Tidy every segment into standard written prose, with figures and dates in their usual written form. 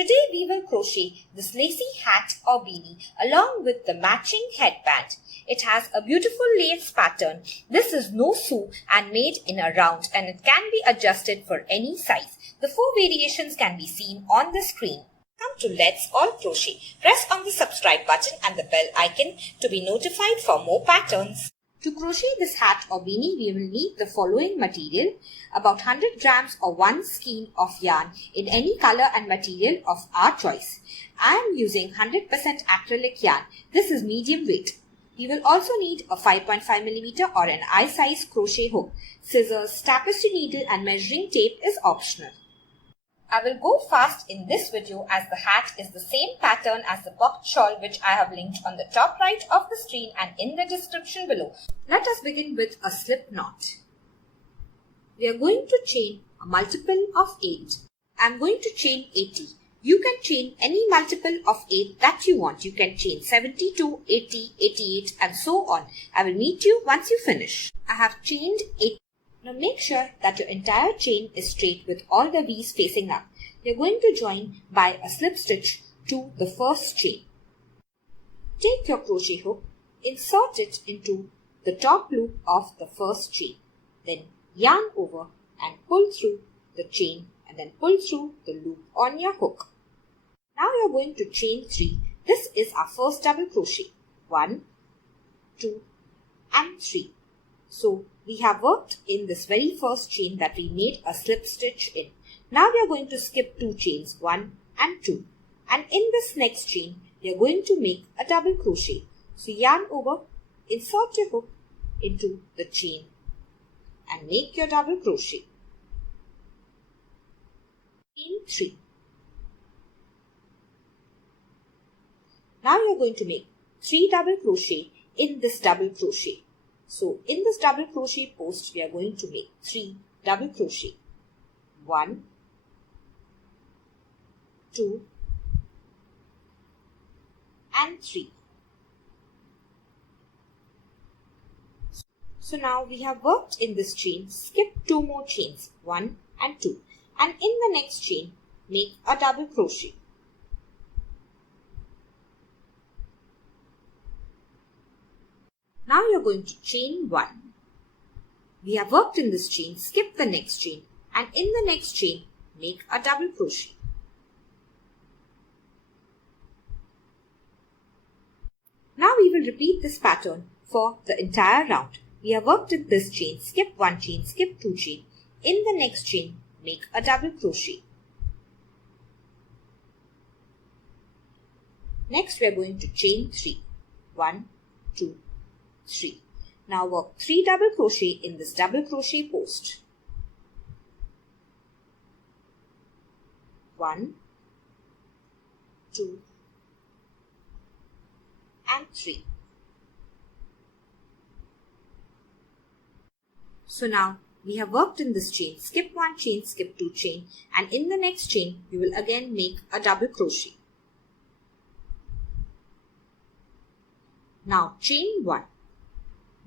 Today we will crochet this lacy hat or beanie along with the matching headband. It has a beautiful lace pattern. This is no sew and made in a round, and it can be adjusted for any size. The 4 variations can be seen on the screen. Come to Let's All Crochet. Press on the subscribe button and the bell icon to be notified for more patterns. To crochet this hat or beanie, we will need the following material: about 100 grams or 1 skein of yarn in any color and material of our choice. I am using 100% acrylic yarn. This is medium weight. We will also need a 5.5mm or an eye-size crochet hook. Scissors, tapestry needle and measuring tape is optional. I will go fast in this video as the hat is the same pattern as the pocket shawl, which I have linked on the top right of the screen and in the description below. Let us begin with a slip knot. We are going to chain a multiple of 8. I am going to chain 80. You can chain any multiple of 8 that you want. You can chain 72, 80, 88 and so on. I will meet you once you finish. I have chained 8. Now make sure that your entire chain is straight with all the V's facing up. You are going to join by a slip stitch to the first chain. Take your crochet hook, insert it into the top loop of the first chain. Then yarn over and pull through the chain and then pull through the loop on your hook. Now you are going to chain 3. This is our first double crochet. 1, 2 and 3. So we have worked in this very first chain that we made a slip stitch in. Now we are going to skip 2 chains, 1 and 2. And in this next chain, we are going to make a double crochet. So yarn over, insert your hook into the chain and make your double crochet. Chain 3. Now you are going to make 3 double crochet in this double crochet. So in this double crochet post, we are going to make 3 double crochet. 1, 2 and 3. So now we have worked in this chain, skip 2 more chains, 1 and 2. And in the next chain, make a double crochet. Now you are going to chain 1. We have worked in this chain, skip the next chain and in the next chain make a double crochet. Now we will repeat this pattern for the entire round. We have worked in this chain, skip 1 chain, skip 2 chain. In the next chain, make a double crochet. Next we are going to chain 3. 1, 2, 3. Now work 3 double crochet in this double crochet post. 1, 2 and 3. So now we have worked in this chain, skip 1 chain, skip 2 chain and in the next chain you will again make a double crochet. Now chain 1.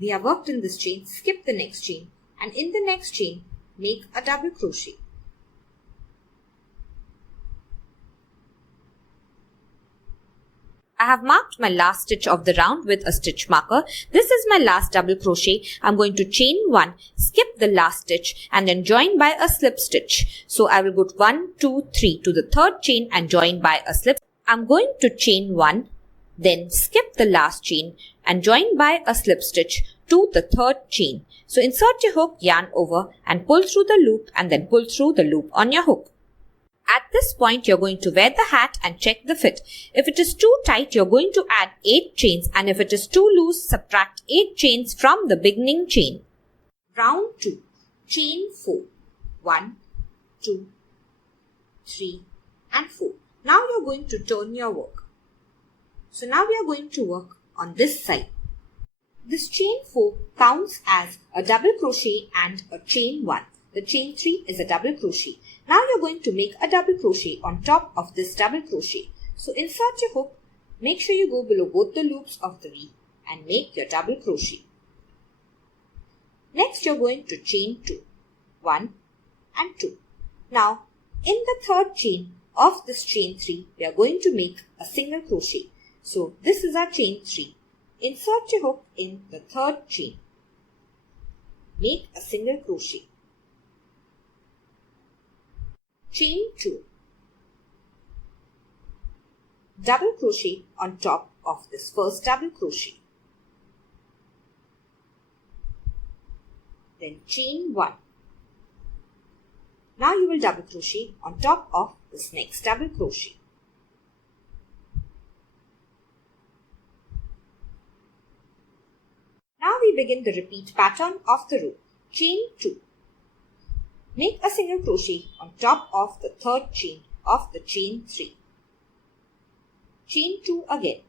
We have worked in this chain, skip the next chain and in the next chain make a double crochet. I have marked my last stitch of the round with a stitch marker. This is my last double crochet. I'm going to chain 1, skip the last stitch and then join by a slip stitch. So I will go 1, 2, 3 to the third chain and join by a slip. I'm going to chain 1, then skip the last chain and join by a slip stitch to the third chain. So insert your hook, yarn over and pull through the loop and then pull through the loop on your hook. At this point, you're going to wear the hat and check the fit. If it is too tight, you're going to add 8 chains, and if it is too loose, subtract 8 chains from the beginning chain. Round 2. Chain 4. 1, 2, 3 and 4. Now you're going to turn your work. So now we are going to work on this side. This chain 4 counts as a double crochet and a chain 1. The chain 3 is a double crochet. Now you're going to make a double crochet on top of this double crochet. So insert your hook, make sure you go below both the loops of the V and make your double crochet. Next you're going to chain 2, 1 and 2. Now in the third chain of this chain 3, we are going to make a single crochet. So this is our chain 3. Insert your hook in the third chain. Make a single crochet. Chain 2. Double crochet on top of this first double crochet. Then chain 1. Now you will double crochet on top of this next double crochet. Now we begin the repeat pattern of the row. Chain 2. Make a single crochet on top of the third chain of the chain 3. Chain 2 again.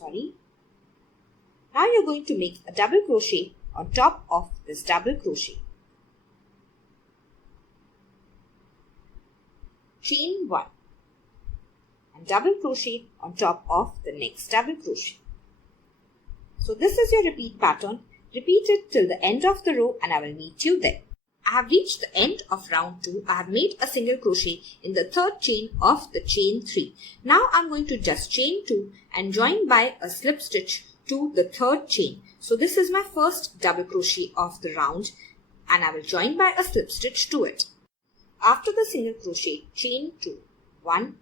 Now you are going to make a double crochet on top of this double crochet. Chain 1 and double crochet on top of the next double crochet. So this is your repeat pattern. Repeat it till the end of the row and I will meet you there. I have reached the end of round 2. I have made a single crochet in the third chain of the chain 3. Now I am going to just chain 2 and join by a slip stitch to the third chain. So this is my first double crochet of the round and I will join by a slip stitch to it. After the single crochet, chain 2, 1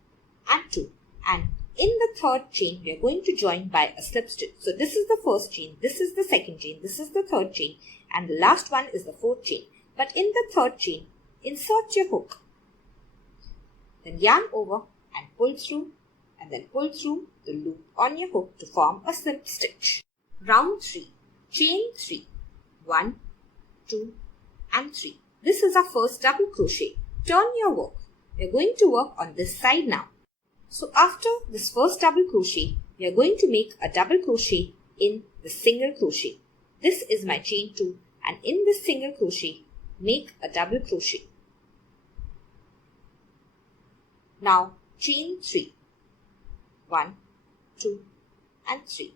and 2, and in the third chain we are going to join by a slip stitch. So this is the first chain, this is the second chain, this is the third chain, and the last one is the fourth chain. But in the third chain, insert your hook, then yarn over and pull through, and then pull through the loop on your hook to form a slip stitch. Round 3, chain 3, 1, 2 and 3. This is our first double crochet. Turn your work. We are going to work on this side now. So after this first double crochet, we are going to make a double crochet in the single crochet. This is my chain 2 and in this single crochet, make a double crochet. Now chain 3, 1, 2 and 3.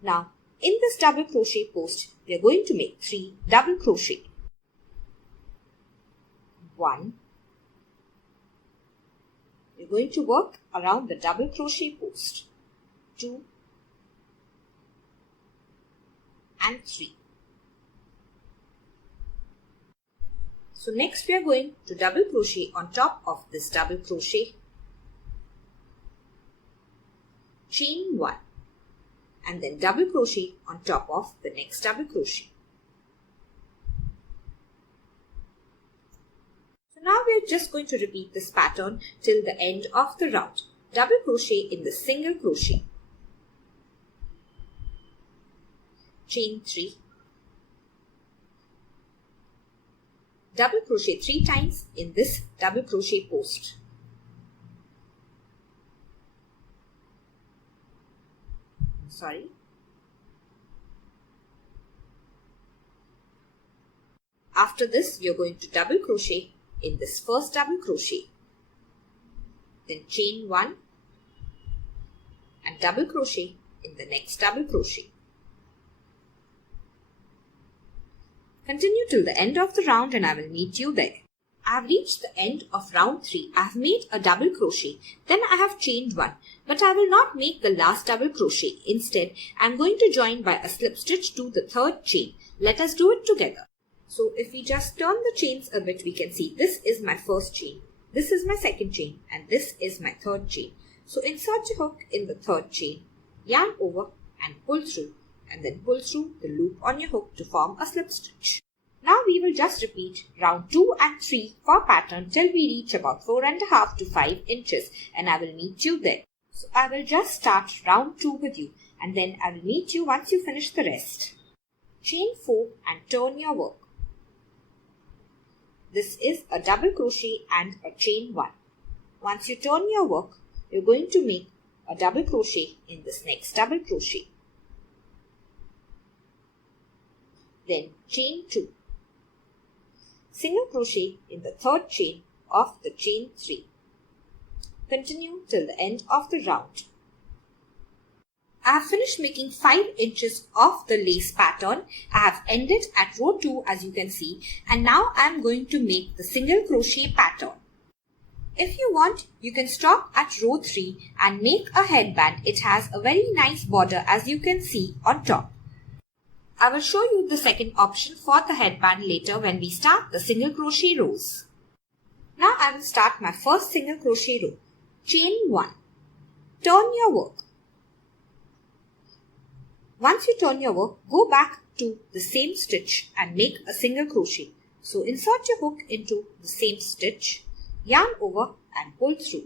Now in this double crochet post, we are going to make 3 double crochet. 1. We're going to work around the double crochet post. 2 and 3. So next we are going to double crochet on top of this double crochet. Chain 1 and then double crochet on top of the next double crochet. Now we are just going to repeat this pattern till the end of the round. Double crochet in the single crochet. Chain 3. Double crochet 3 times in this double crochet post. After this, we are going to double crochet in this first double crochet, then chain 1 and double crochet in the next double crochet. Continue till the end of the round and I will meet you there. I have reached the end of round 3. I have made a double crochet, then I have chained 1, but I will not make the last double crochet. Instead, I am going to join by a slip stitch to the third chain. Let us do it together. So if we just turn the chains a bit, we can see this is my first chain, this is my second chain, and this is my third chain. So insert your hook in the third chain, yarn over and pull through, and then pull through the loop on your hook to form a slip stitch. Now we will just repeat round 2 and 3 for pattern till we reach about 4.5 to 5 inches and I will meet you there. So I will just start round 2 with you and then I will meet you once you finish the rest. Chain 4 and turn your work. This is a double crochet and a chain 1. Once you turn your work, you're going to make a double crochet in this next double crochet. Then chain 2. Single crochet in the third chain of the chain 3. Continue till the end of the round. I have finished making 5 inches of the lace pattern. I have ended at row 2 as you can see, and now I am going to make the single crochet pattern. If you want, you can stop at row 3 and make a headband. It has a very nice border as you can see on top. I will show you the second option for the headband later when we start the single crochet rows. Now I will start my first single crochet row. Chain 1. Turn your work. Once you turn your work, go back to the same stitch and make a single crochet. So insert your hook into the same stitch, yarn over and pull through.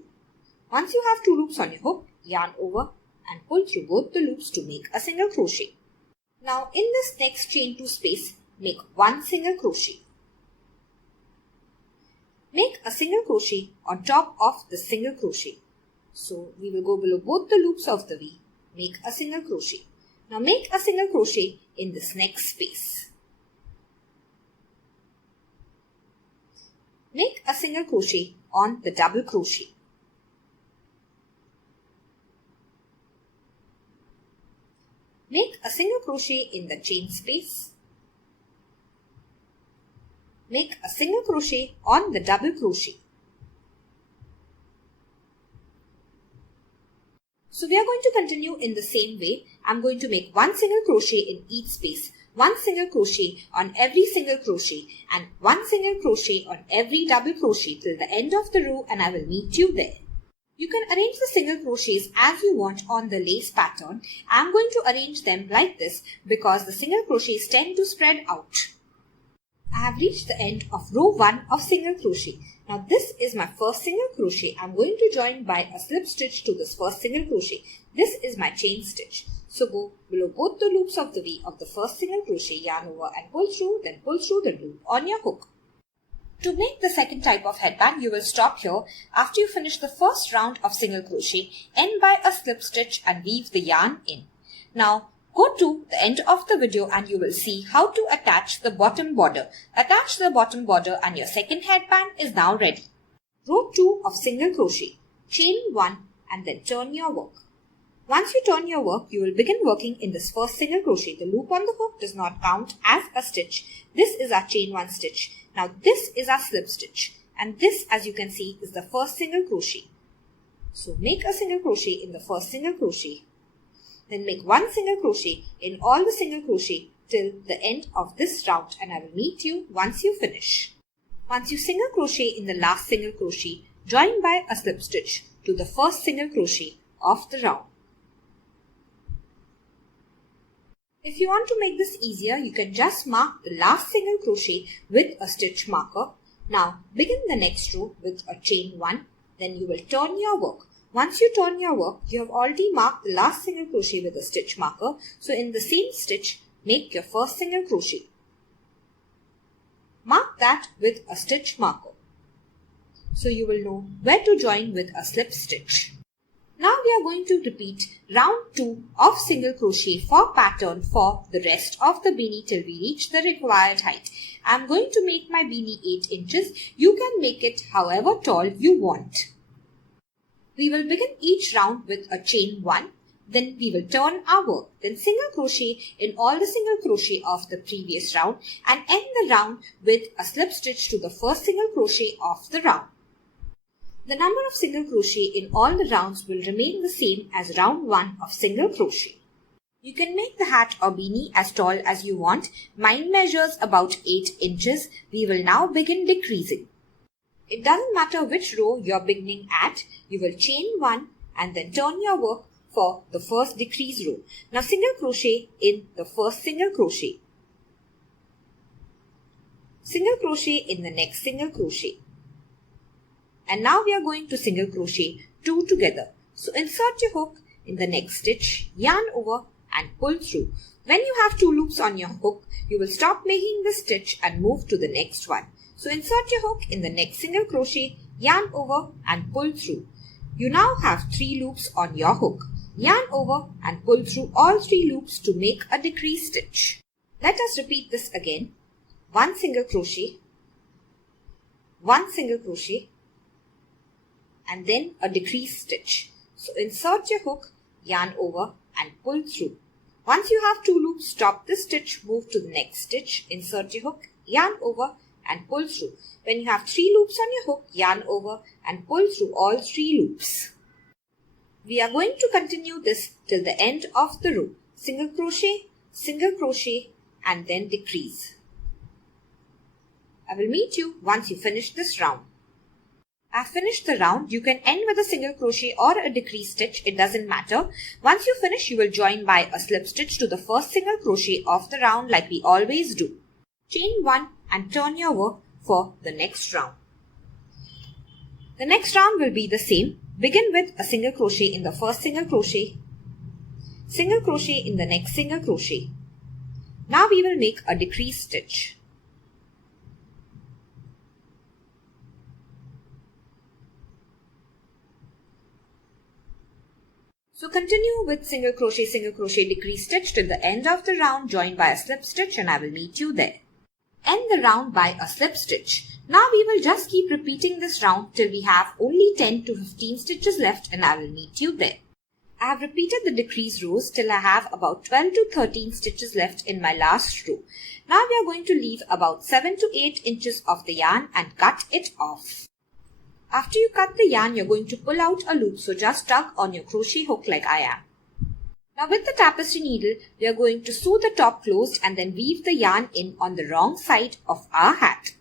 Once you have 2 loops on your hook, yarn over and pull through both the loops to make a single crochet. Now in this next chain 2 space, make 1 single crochet. Make a single crochet on top of the single crochet. So we will go below both the loops of the V, make a single crochet. Now make a single crochet in this next space. Make a single crochet on the double crochet. Make a single crochet in the chain space. Make a single crochet on the double crochet. So we are going to continue in the same way. I'm going to make 1 single crochet in each space, 1 single crochet on every single crochet and 1 single crochet on every double crochet till the end of the row, and I will meet you there. You can arrange the single crochets as you want on the lace pattern. I'm going to arrange them like this because the single crochets tend to spread out. I have reached the end of row 1 of single crochet. Now this is my first single crochet. I'm going to join by a slip stitch to this first single crochet. This is my chain stitch. So go below both the loops of the V of the first single crochet, yarn over and pull through, then pull through the loop on your hook. To make the second type of headband, you will stop here. After you finish the first round of single crochet, end by a slip stitch and weave the yarn in. Now go to the end of the video and you will see how to attach the bottom border. Attach the bottom border and your second headband is now ready. Row 2 of single crochet, chain 1 and then turn your work. Once you turn your work, you will begin working in this first single crochet. The loop on the hook does not count as a stitch. This is our chain 1 stitch. Now this is our slip stitch and this, as you can see, is the first single crochet. So make a single crochet in the first single crochet. Then make 1 single crochet in all the single crochet till the end of this round, and I will meet you once you finish. Once you single crochet in the last single crochet, join by a slip stitch to the first single crochet of the round. If you want to make this easier, you can just mark the last single crochet with a stitch marker. Now begin the next row with a chain 1, then you will turn your work. Once you turn your work, you have already marked the last single crochet with a stitch marker. So in the same stitch, make your first single crochet. Mark that with a stitch marker. So you will know where to join with a slip stitch. Now we are going to repeat round 2 of single crochet for pattern for the rest of the beanie till we reach the required height. I am going to make my beanie 8 inches. You can make it however tall you want. We will begin each round with a chain 1, then we will turn our work, then single crochet in all the single crochet of the previous round and end the round with a slip stitch to the first single crochet of the round. The number of single crochet in all the rounds will remain the same as round 1 of single crochet. You can make the hat or beanie as tall as you want. Mine measures about 8 inches. We will now begin decreasing. It doesn't matter which row you're beginning at. You will chain 1 and then turn your work for the first decrease row. Now single crochet in the first single crochet. Single crochet in the next single crochet. And now we are going to single crochet 2 together. So insert your hook in the next stitch, yarn over and pull through. When you have 2 loops on your hook, you will stop making the stitch and move to the next one. So insert your hook in the next single crochet, yarn over and pull through. You now have 3 loops on your hook. Yarn over and pull through all 3 loops to make a decrease stitch. Let us repeat this again. 1 single crochet, 1 single crochet, and then a decrease stitch. So insert your hook, yarn over and pull through. Once you have 2 loops, stop this stitch, move to the next stitch, insert your hook, yarn over and pull through. When you have 3 loops on your hook, yarn over and pull through all 3 loops. We are going to continue this till the end of the row. Single crochet and then decrease. I will meet you once you finish this round. I've finished the round. You can end with a single crochet or a decrease stitch. It doesn't matter. Once you finish, you will join by a slip stitch to the first single crochet of the round like we always do. Chain 1 and turn your work for the next round. The next round will be the same. Begin with a single crochet in the first single crochet in the next single crochet. Now we will make a decrease stitch. So continue with single crochet, decrease stitch till the end of the round, joined by a slip stitch, and I will meet you there. End the round by a slip stitch. Now we will just keep repeating this round till we have only 10 to 15 stitches left, and I will meet you there. I have repeated the decrease rows till I have about 12 to 13 stitches left in my last row. Now we are going to leave about 7 to 8 inches of the yarn and cut it off. After you cut the yarn, you're going to pull out a loop, so just tug on your crochet hook like I am. Now with the tapestry needle, we are going to sew the top closed and then weave the yarn in on the wrong side of our hat.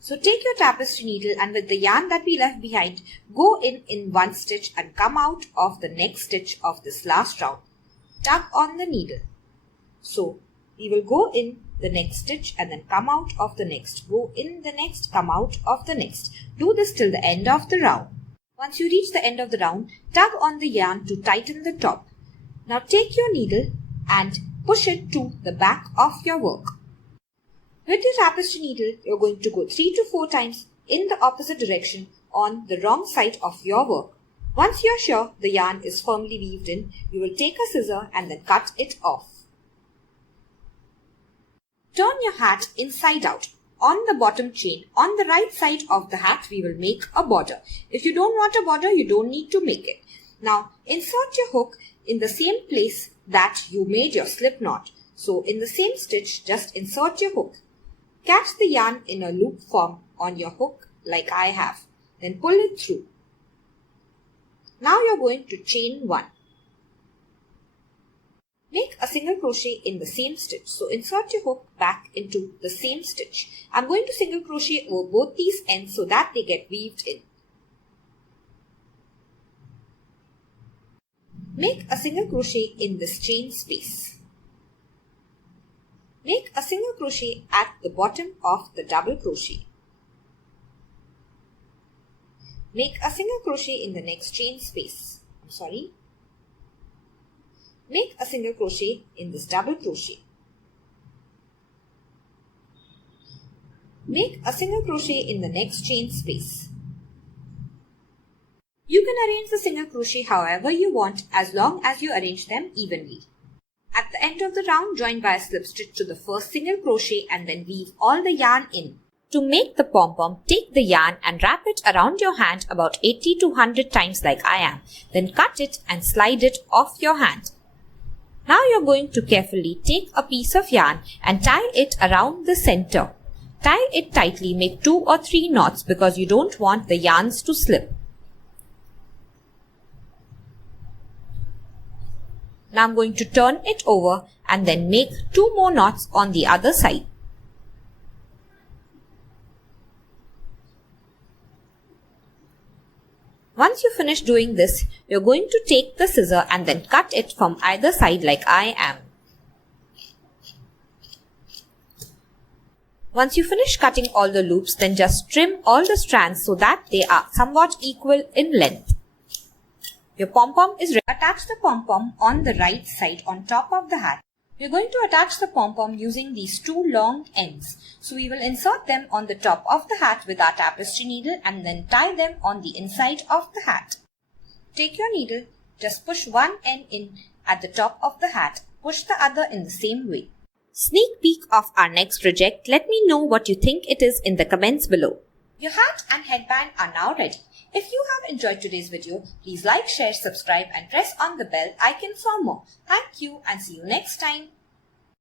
So take your tapestry needle and with the yarn that we left behind, go in one stitch and come out of the next stitch of this last round. Tug on the needle. So we will go in the next stitch and then come out of the next. Go in the next, come out of the next. Do this till the end of the round. Once you reach the end of the round, tug on the yarn to tighten the top. Now take your needle and push it to the back of your work. With your tapestry needle, you're going to go 3 to 4 times in the opposite direction on the wrong side of your work. Once you're sure the yarn is firmly weaved in, you will take a scissor and then cut it off. Turn your hat inside out. On the bottom chain, on the right side of the hat, we will make a border. If you don't want a border, you don't need to make it. Now, insert your hook in the same place that you made your slip knot. So, in the same stitch, just insert your hook. Catch the yarn in a loop form on your hook like I have. Then pull it through. Now, you're going to chain 1. Make a single crochet in the same stitch. So insert your hook back into the same stitch. I'm going to single crochet over both these ends so that they get weaved in. Make a single crochet in this chain space. Make a single crochet at the bottom of the double crochet. Make a single crochet in the next chain space. Make a single crochet in this double crochet. Make a single crochet in the next chain space. You can arrange the single crochet however you want as long as you arrange them evenly. At the end of the round, join by a slip stitch to the first single crochet and then weave all the yarn in. To make the pom-pom, take the yarn and wrap it around your hand about 80 to 100 times like I am. Then cut it and slide it off your hand. Now you're going to carefully take a piece of yarn and tie it around the center. Tie it tightly, make 2 or 3 knots because you don't want the yarns to slip. Now I'm going to turn it over and then make 2 more knots on the other side. Once you finish doing this, you're going to take the scissor and then cut it from either side like I am. Once you finish cutting all the loops, then just trim all the strands so that they are somewhat equal in length. Your pom-pom is ready. Attach the pom-pom on the right side on top of the hat. We're going to attach the pom-pom using these 2 long ends. So we will insert them on the top of the hat with our tapestry needle and then tie them on the inside of the hat. Take your needle, just push one end in at the top of the hat. Push the other in the same way. Sneak peek of our next project. Let me know what you think it is in the comments below. Your hat and headband are now ready. If you have enjoyed today's video, please like, share, subscribe and press on the bell icon for more. Thank you and see you next time.